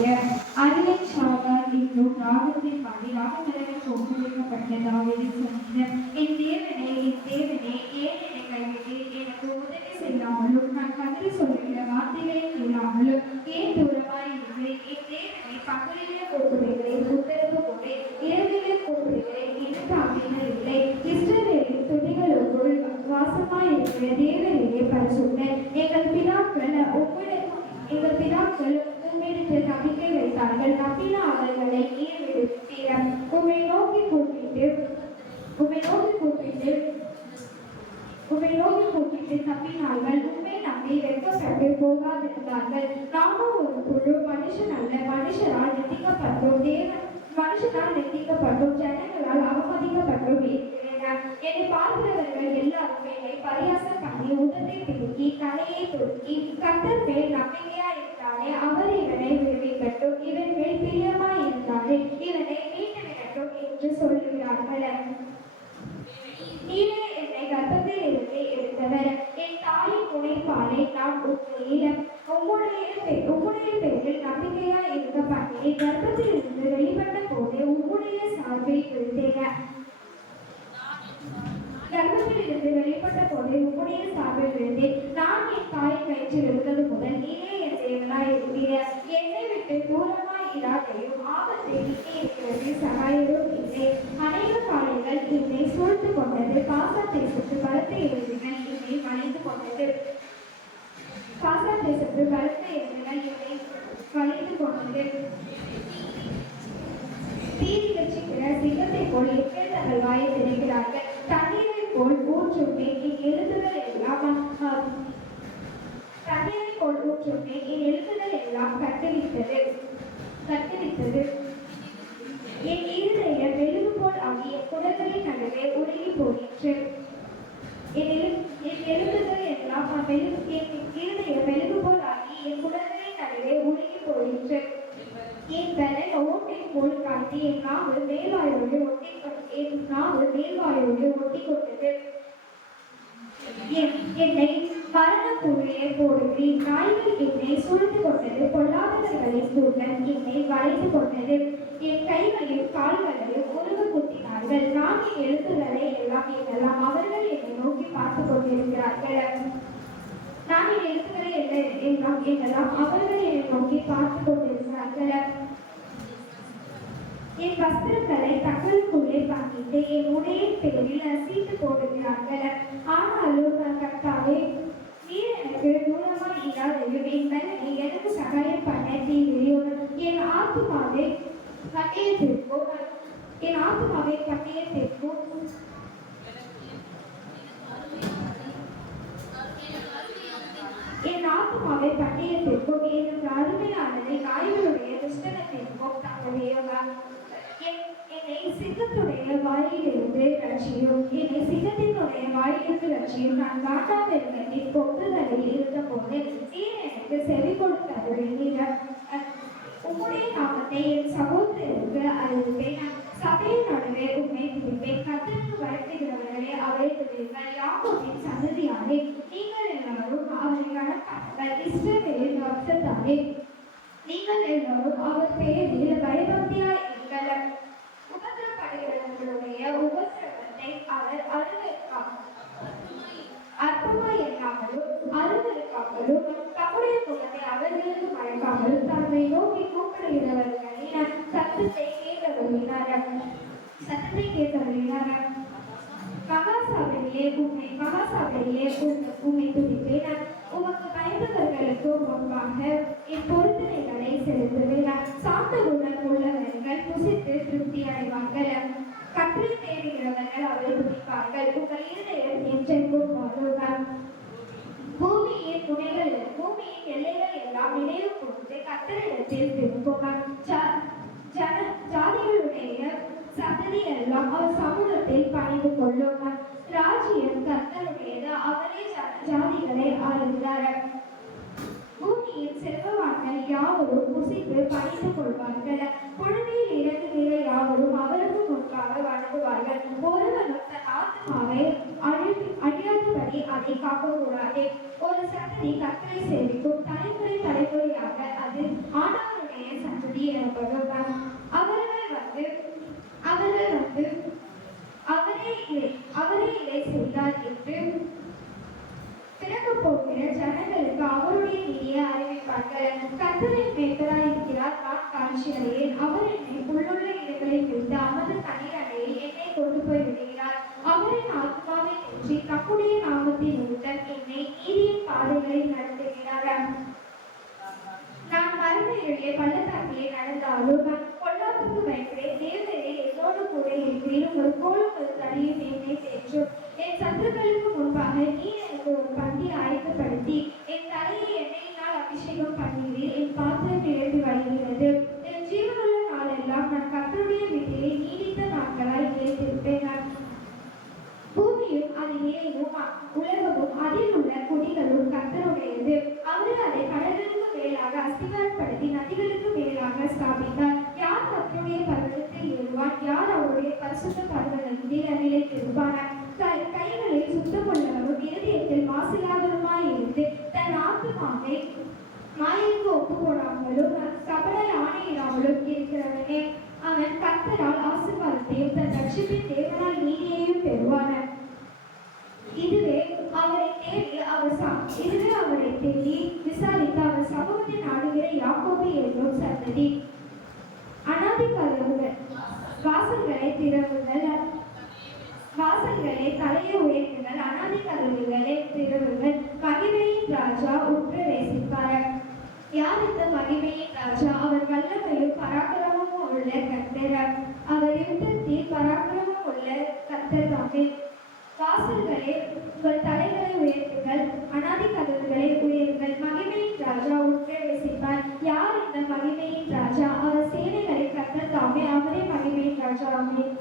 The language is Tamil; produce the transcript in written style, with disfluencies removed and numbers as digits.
அரியன் ஷாவார் என்னும் ராகத்தை பாடி ராகநிலையில் ஒப்புவிக்கப்பட்ட தாவீது சொன்னார், என் தேவனே, ஏன் என்னை கைவிட்டீர்? எனக்கு உதவி செய்யாமலும் நான் கதறி சொல்லுகிற வார்த்தைகளை கேளாமலும் ஏன் தூரமாய் இருந்தேன்? என் தேவனை பகலிலே கூப்பிடுகிறேன், உத்தரவு கொண்டேன், இரவிலே கூப்பிடுகிறேன், எனக்கு அமைதல் இல்லை. இஸ்ரவேலின் துதிகளுக்குள் வாசமாய் இருக்கிற தேவனையே பரிசுத்தர். எங்கள் பிதாக்கள் உம்மிடத்து நம்பிக்கை வைத்தார்கள். நம்பின அவர்களை நீர் விடுவித்தீர். உம்மை நோக்கி கூப்பிட்டு தப்பினார்கள். உம்மை நம்பி வெட்கப்பட்டு போகாதிருந்தார்கள். நாமும் ஒரு குழு மனுஷரால் நெத்திக்கப்பட்டோம், ஜனங்களால் அவமதிக்கப்பட்டோம் இருக்கிறேன். என்னை பார்க்கிறவர்கள் எல்லாரும் என்னை பரியாசம் பண்ணி உதட்டை பிடுக்கி தலையை துருக்கி, கர்த்தர் மேல் நம்பிக்கையா இருந்தாலே அவர் இவனை விடுவிக்கட்டும், இவன் மேல் பிரியமாய் இருந்தாலே இவனை மீட்டு விடட்டும் என்று சொல்லுகிறார்கள். நீரே என்னை கர்ப்பத்தில் இருந்து எடுத்தவர், என் தாயின் முனைப்பாலை நான் உம்முடைய பேரில் நம்பிக்கையா இருக்க பண்ணி கர்ப்பத்தில் இருந்து வெளிப்பட்ட போது உம்முடைய சார்பில் விழுந்தேன். நான் என் தாயின் வயிற்றில் இருந்தது முதல் நீரே என் தேவனாய் இருக்கிறீர். என்னை விட்டு தூரமாய் இராதையும் ஆபத்தை விட்டு இருக்கிறது சகாயரும் இல்லை. அநேக காலைகள் என்னை சூழ்ந்து கொண்டது, காசா தேசத்து பலத்த எதிரிகள் என்னை வளைந்து கொண்டது. தீரி வச்சுக்கிற சிங்கத்தை போல் எங்கள் தங்கள் வாயை திறக்கிறார்கள். தண்ணீரை போல் ஊற்றுமே என் எழுத்துகள் எல்லாம் கட்டுவித்தது. என் இருதய மெழுகு போல் ஆகி என் குடல்களின் நடுவே உருகி போயிற்று. என் எழுத்துகள் எல்லாம் இருதய மெழுகு போல் ஆகி என் குடல்களின் நடுவே உருகி போயிற்று. என் பலன் ஓட்டை போல் காட்டி என் நாவு மேல்வாயோடு ஒட்டி கொண்டது. என்னை மரணக்குழியே போடுகிறேன். நாய்கள் என்னை சூழ்ந்து கொண்டது, பொல்லாதவர்களின் கூட்டம் என்னை வளைந்து கொண்டது. என் கைகளையும் கால்களையும் உருவ குத்தினார்கள். நான் என் எழுத்துக்களை எல்லாம் எண்ணலாம், அவர்கள் என்னை நோக்கி பார்த்து கொண்டிருக்கிறார்கள். நான் என் எழுத்துக்களை எல்லாம் எண்ணலாம், அவர்கள் என்னை நோக்கி பார்த்து கொண்டிருக்கிறார்கள். என் வஸ்திரங்களை தங்களுக்குள்ளே வாங்கிட்டு என் உடையின் பேரில் சீட்டு போடுகிறார்கள். ஆனாலும் கர்த்தாவே, நீர் எனக்கு தூரமாய் இராதையும் என் பலனை எனக்கு சகாயம் பண்ண தீவிரையும் என் ஆத்துமாவை பட்டயத்திற்கும் எனக்கு அருமையானதை நாய்களுடைய துஷ்டனத்திற்கும் தங்களுடைய என்னை சிங்கத்தினுடைய வாயிலிருந்து ரட்சியும். நான் காட்டாமிருகத்தின் கொக்குகளில் இருந்தபோது நீர் எனக்கு செவி கொடுத்தருளினீர். உம்முடைய நாமத்தை என் சகோதரருக்கு அறிவிப்பேன். சபையின் நடுவே உம்மை துதிப்பேன். கர்த்தருக்கு பயப்படுகிறவர்களே அவரை துதியுங்கள். யாக்கோபின் சந்ததியாரே, நீங்கள் எல்லாரும் அவரை கணக்காக்குங்கள். இஸ்ரவேலின் வம்சத்தாரே, நீங்கள் எல்லாரும் அவர் பேரில் பயபக்தியாய் இருங்கள். உபத்திரப்படுகிறவர்களுடைய உபத்திரவத்தை அவர் அற்பமாய் எண்ணாமலும் அருவருக்காமலும் தம்முடைய முகத்தை அவர்களுக்கு மறைக்காமலும் தம்மை நோக்கி கூப்பிடுகிறவர்களின் சத்தத்தை கேட்டருளினார். மகாசபையிலே உம்மை துதிப்பேன். உமக்கு பயந்தவர்களுக்கு முன்பாக என் பொருத்தனைகளை செலுத்துவேன். சாந்த குணம் உள்ளவர்கள் புசித்து திருப்தி அடைவார்கள். கற்றை தேடுகிறவர்கள் அவரை துதிப்பார்கள். உங்கள் இருதயம் என்றென்றும் வாழும். பூமியின் எல்லைகள் எல்லாம் நினைவு கூர்ந்து கர்த்தரிடத்தில் திரும்பும். ஜாதிகளுடைய சந்ததி எல்லாம் அவர் சமூகத்தில் பணிந்து கொள்ளும். ராஜ்யம் கர்த்தருடையது, அவரே ஜாதிகளை ஆளுகிறார். பூமியின் செல்வவான்கள் யாவரும் புசித்து பணிந்து கொள்வார்கள். பொழுதில் இறங்குகிற யாவரும் அவருக்கு முன்பாக வணங்குவார்கள். ஒருவனும் தன் ஆத்மாவை அழியாதபடி அதை காக்கக்கூடாது. ஒரு சந்ததி கர்த்தரை சேவிக்கும், தலைமுறையாக அது ஆண்டவருடைய மகிழ்ச்சி அடையேன். அவர் என்னை புல்லுள்ள இடங்களில் விட்டு அமர்ந்த தண்ணீர் அணையில் என்னை கொண்டு போய் விடுகிறார். அவரின் ஆத்மாவை தேற்றி தம்முடைய நாமத்தின் நிமித்தம் என்னை நீதியின் பாதைகளில் நடத்துகிறார். நான் மரண இருளே பள்ளத்தாக்கிலே நடந்தாலும் நான் பொல்லாப்புக்கு பயப்படேன். தேவரே என்னோடு கூட இருக்கிறேன். ஒரு கோலும் ஒரு தடியும் என்னை தேற்றும். என் சத்துருக்களுக்கு முன்பாக நீ எனக்கு ஒரு பந்தி ஆயத்தப்படுத்தி என் தலையை எண்ணெயினால் அபிஷேகம் பண்ணுகிறீர். என் பாத்திரம் நிரம்பி வழிகிறது. என் ஜீவனுள்ள நாளெல்லாம் நான் கர்த்தருடைய வீட்டிலே நீடித்த நாட்களாய் நிலைத்திருப்பேன். பூமியும் அது நிலையும் உலகமும் அதில் உள்ள குடிகளும் கர்த்தருடையது. அவர் அதை கடல்களுக்கு மேலாக அஸ்திவாரப்படுத்தி நதிகளுக்கு மேலாக ஸ்தாபித்தார். யார் கர்த்தருடைய பர்வதத்தில் ஏறுவான்? யார் அவருடைய பரிசுத்த பர்வதத்தில் நிலைத்திருப்பான்? கைகளில் சுத்தமுள்ளவரும் இருதயத்தில் மாசில்லாதவருமாய் இருந்து தன் ஆத்துமாவை மாயைக்கு ஒப்பு போடாமலும் கபட ஆணையிடாமலும் இருக்கிறவனே அவன் கர்த்தரால் ஆசீர்வாதத்தையும் தன் ரட்சிப்பின் தேவனால் நீதியையும் பெறுவான். இதுவே அவரை தேடி விசாரித்து அவர் சமூகத்தை நாடுகிற யாக்கோபு என்னும் சந்ததி. அநாதி கதவுகள் வாசல்களை திறவுகள், வாசல்களை தலையை உயர்த்துங்கள். அநாதி கதவுகளை திறவுகள். மகிமையின் ராஜா உற்றவேசிப்பார். யார் இந்த மகிமையின் ராஜா? அவர் வல்லமையும் பராக்கிரமும் உள்ள கர்த்தர். அவர் யுத்தத்தில் பராக்கிரமும் உள்ள கர்த்தர் தாமே. வாசல்களே உங்கள் தலைகளை உயர்த்துங்கள். அநாதி கதவுகளை உயருங்கள். மகிமையின் ராஜா உற்றவேசிப்பார். யார் இந்த மகிமையின் ராஜா? அவர் சேனைகளை கர்த்தர் தாமே. அவரே மகிமையின் ராஜா. ஆமென்.